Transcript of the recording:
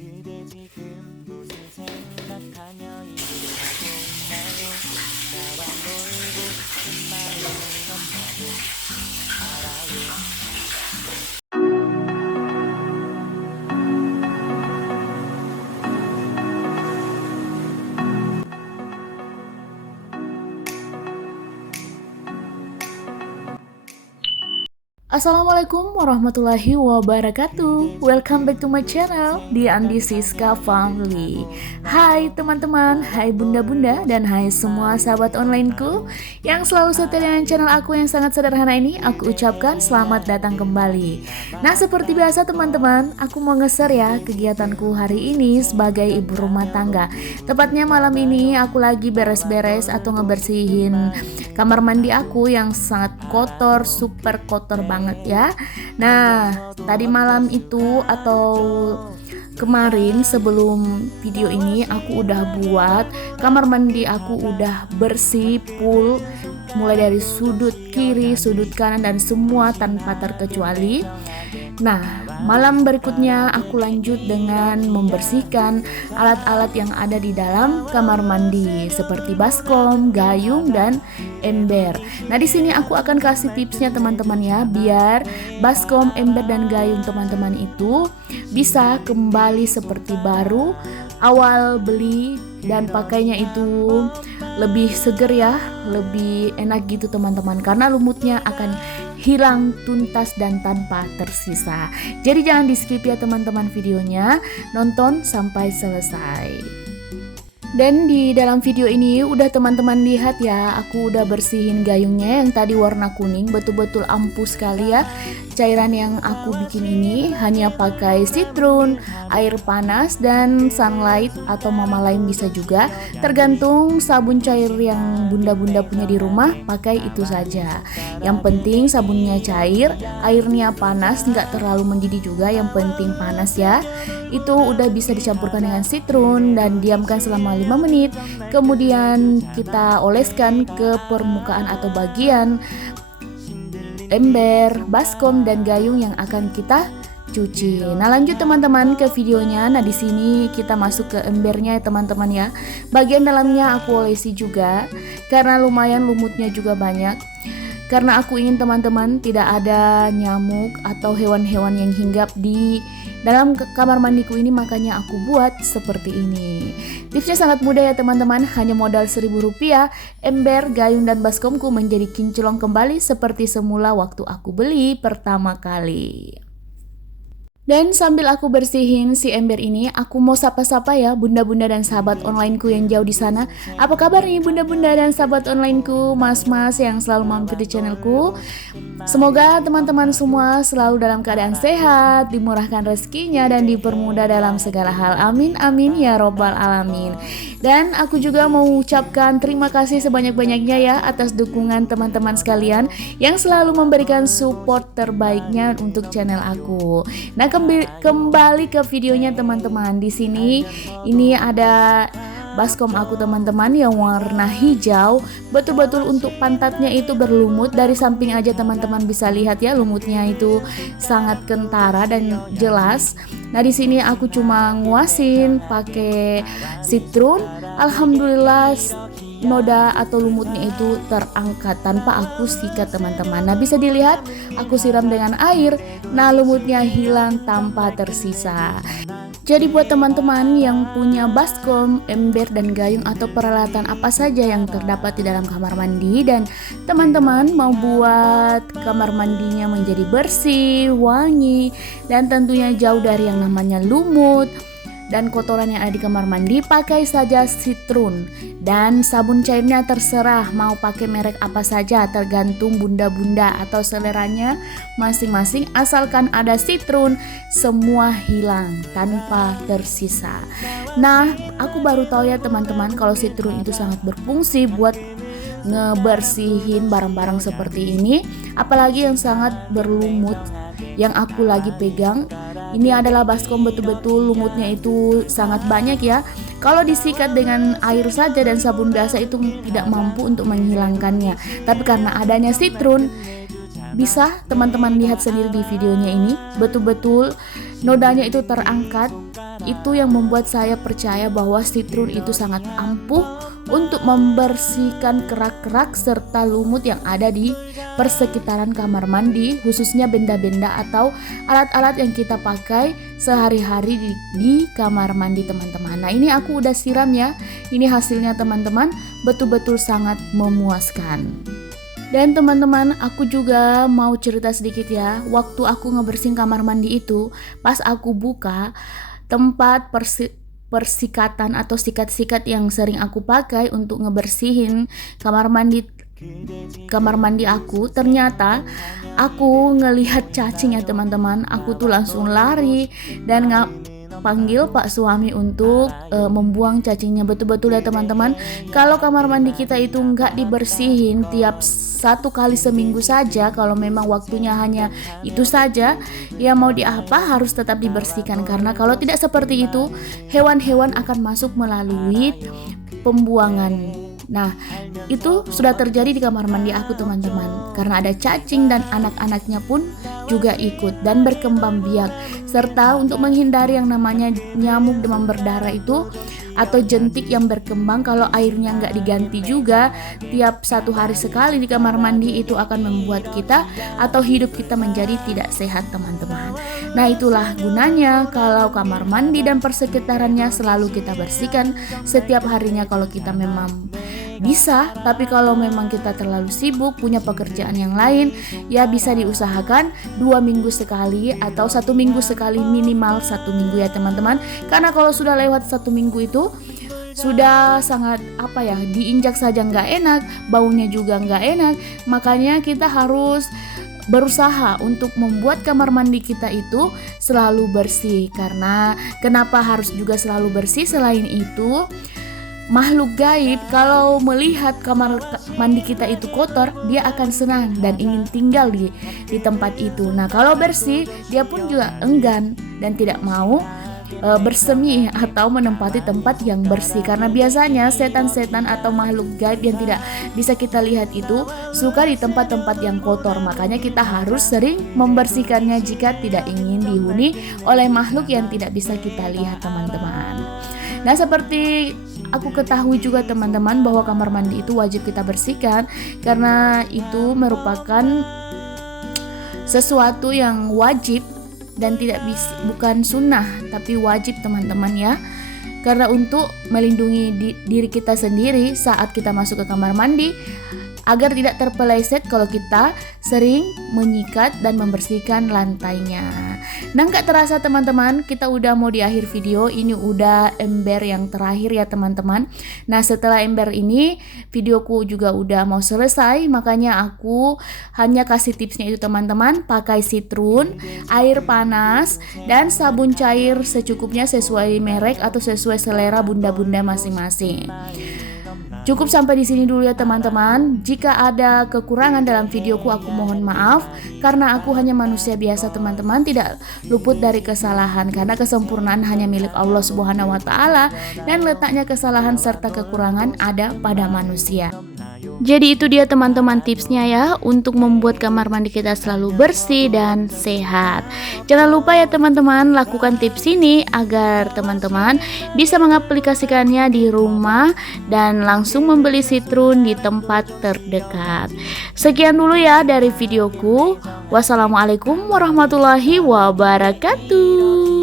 그대 지금 무슨 생각하며 일을 하고 있나요? 나와 놀고 싶은 마음이 너무나도 알아요. Assalamualaikum warahmatullahi wabarakatuh. Welcome back to my channel, The Andi Siska Family. Hai teman-teman, hai bunda-bunda, dan hai semua sahabat onlineku yang selalu setia dengan channel aku yang sangat sederhana ini. Aku ucapkan selamat datang kembali. Nah, seperti biasa teman-teman, aku mau nge-share ya kegiatanku hari ini sebagai ibu rumah tangga. Tepatnya malam ini aku lagi beres-beres atau ngebersihin kamar mandi aku yang sangat kotor, super kotor banget ya. Nah, tadi malam itu atau kemarin sebelum video ini aku udah buat kamar mandi aku udah bersih full, mulai dari sudut kiri, sudut kanan, dan semua tanpa terkecuali. Nah, malam berikutnya aku lanjut dengan membersihkan alat-alat yang ada di dalam kamar mandi seperti baskom, gayung, dan ember. Nah, di sini aku akan kasih tipsnya teman-teman ya, biar baskom, ember, dan gayung teman-teman itu bisa kembali seperti baru awal beli, dan pakainya itu lebih seger ya, lebih enak gitu teman-teman, karena lumutnya akan hilang tuntas dan tanpa tersisa. Jadi jangan di skip ya teman-teman videonya, nonton sampai selesai. Dan di dalam video ini udah teman-teman lihat ya, aku udah bersihin gayungnya yang tadi warna kuning, betul-betul ampuh sekali ya. Cairan yang aku bikin ini hanya pakai citron, air panas, dan sunlight atau mama lain bisa juga, tergantung sabun cair yang bunda-bunda punya di rumah, pakai itu saja. Yang penting sabunnya cair, airnya panas, nggak terlalu mendidih juga, yang penting panas ya. Itu udah bisa dicampurkan dengan citron dan diamkan selama 5 menit. Kemudian kita oleskan ke permukaan atau bagian ember, baskom, dan gayung yang akan kita cuci. Nah, lanjut teman-teman ke videonya. Nah, di sini kita masuk ke embernya ya teman-teman ya. Bagian dalamnya aku olesi juga karena lumayan lumutnya juga banyak. Karena aku ingin teman-teman tidak ada nyamuk atau hewan-hewan yang hinggap di dalam kamar mandiku ini, makanya aku buat seperti ini. Tipsnya sangat mudah ya teman-teman, hanya modal Rp1.000, ember, gayung, dan baskomku menjadi kinclong kembali seperti semula waktu aku beli pertama kali. Dan sambil aku bersihin si ember ini, aku mau sapa-sapa ya bunda-bunda dan sahabat onlineku yang jauh di sana. Apa kabar nih bunda-bunda dan sahabat onlineku, mas-mas yang selalu mampir di channelku? Semoga teman-teman semua selalu dalam keadaan sehat, dimurahkan rezekinya, dan dipermudah dalam segala hal. Amin, amin ya robbal alamin. Dan aku juga mau ucapkan terima kasih sebanyak-banyaknya ya atas dukungan teman-teman sekalian yang selalu memberikan support terbaiknya untuk channel aku. Nah, kembali ke videonya teman-teman. Di sini ini ada baskom aku teman-teman yang warna hijau, betul-betul untuk pantatnya itu berlumut. Dari samping aja teman-teman bisa lihat ya, lumutnya itu sangat kentara dan jelas. Nah, di sini aku cuma nguasin pakai citron. Alhamdulillah noda atau lumutnya itu terangkat tanpa aku sikat teman-teman. Nah, bisa dilihat aku siram dengan air. Nah, lumutnya hilang tanpa tersisa. Jadi buat teman-teman yang punya baskom, ember, dan gayung atau peralatan apa saja yang terdapat di dalam kamar mandi, dan teman-teman mau buat kamar mandinya menjadi bersih, wangi, dan tentunya jauh dari yang namanya lumut dan kotoran yang ada di kamar mandi, pakai saja citron. Dan sabun cairnya terserah mau pakai merek apa saja, tergantung bunda-bunda atau seleranya masing-masing, asalkan ada citron semua hilang tanpa tersisa. Nah, aku baru tahu ya teman-teman kalau citron itu sangat berfungsi buat ngebersihin barang-barang seperti ini, apalagi yang sangat berlumut. Yang aku lagi pegang ini adalah baskom, betul-betul lumutnya itu sangat banyak ya. Kalau disikat dengan air saja dan sabun biasa itu tidak mampu untuk menghilangkannya. Tapi karena adanya citron, bisa teman-teman lihat sendiri di videonya ini, betul-betul nodanya itu terangkat itu yang membuat saya percaya bahwa sitrum itu sangat ampuh untuk membersihkan kerak-kerak serta lumut yang ada di persekitaran kamar mandi, khususnya benda-benda atau alat-alat yang kita pakai sehari-hari di kamar mandi teman-teman. Nah, ini aku udah siram ya. Ini hasilnya teman-teman, betul-betul sangat memuaskan. Dan teman-teman, aku juga mau cerita sedikit ya. Waktu aku ngebersihin kamar mandi itu, pas aku buka tempat persikatan atau sikat-sikat yang sering aku pakai untuk ngebersihin kamar mandi aku, ternyata aku ngelihat cacing ya teman-teman. Aku tuh langsung lari dan panggil Pak suami untuk membuang cacingnya. Betul-betul ya teman-teman, kalau kamar mandi kita itu nggak dibersihin tiap 1 kali seminggu saja, kalau memang waktunya hanya itu saja, ya mau di apa harus tetap dibersihkan, karena kalau tidak seperti itu hewan-hewan akan masuk melalui pembuangan. Nah, itu sudah terjadi di kamar mandi aku teman-teman, karena ada cacing dan anak-anaknya pun juga ikut dan berkembang biak. Serta untuk menghindari yang namanya nyamuk demam berdarah itu atau jentik yang berkembang, kalau airnya nggak diganti juga tiap 1 hari sekali di kamar mandi, itu akan membuat kita atau hidup kita menjadi tidak sehat teman-teman. Nah, itulah gunanya kalau kamar mandi dan persekitarannya selalu kita bersihkan setiap harinya kalau kita memang bisa. Tapi kalau memang kita terlalu sibuk punya pekerjaan yang lain, ya bisa diusahakan 2 minggu sekali atau 1 minggu sekali, minimal 1 minggu ya teman-teman. Karena kalau sudah lewat 1 minggu itu sudah sangat diinjak saja nggak enak, baunya juga nggak enak. Makanya kita harus berusaha untuk membuat kamar mandi kita itu selalu bersih. Karena kenapa harus juga selalu bersih? Selain itu, makhluk gaib kalau melihat kamar mandi kita itu kotor, dia akan senang dan ingin tinggal di tempat itu. Nah, kalau bersih, dia pun juga enggan dan tidak mau bersemi atau menempati tempat yang bersih. Karena biasanya setan-setan atau makhluk gaib yang tidak bisa kita lihat itu suka di tempat-tempat yang kotor. Makanya kita harus sering membersihkannya jika tidak ingin dihuni oleh makhluk yang tidak bisa kita lihat teman-teman. Nah, seperti aku ketahui juga teman-teman bahwa kamar mandi itu wajib kita bersihkan, karena itu merupakan sesuatu yang wajib dan bukan sunnah tapi wajib teman-teman ya. Karena untuk melindungi diri kita sendiri saat kita masuk ke kamar mandi, agar tidak terpeleset kalau kita sering menyikat dan membersihkan lantainya. Nah, nggak terasa teman-teman, kita udah mau di akhir video. Ini udah ember yang terakhir ya teman-teman. Nah, setelah ember ini videoku juga udah mau selesai. Makanya aku hanya kasih tipsnya itu teman-teman, pakai sitrum, air panas, dan sabun cair secukupnya sesuai merek atau sesuai selera bunda-bunda masing-masing. Cukup sampai di sini dulu ya teman-teman. Jika ada kekurangan dalam videoku, aku mohon maaf, karena aku hanya manusia biasa teman-teman, tidak luput dari kesalahan, karena kesempurnaan hanya milik Allah Subhanahu wa taala dan letaknya kesalahan serta kekurangan ada pada manusia. Jadi itu dia teman-teman tipsnya ya, untuk membuat kamar mandi kita selalu bersih dan sehat. Jangan lupa ya teman-teman, lakukan tips ini agar teman-teman bisa mengaplikasikannya di rumah dan langsung membeli sitrum di tempat terdekat. Sekian dulu ya dari videoku. Wassalamualaikum warahmatullahi wabarakatuh.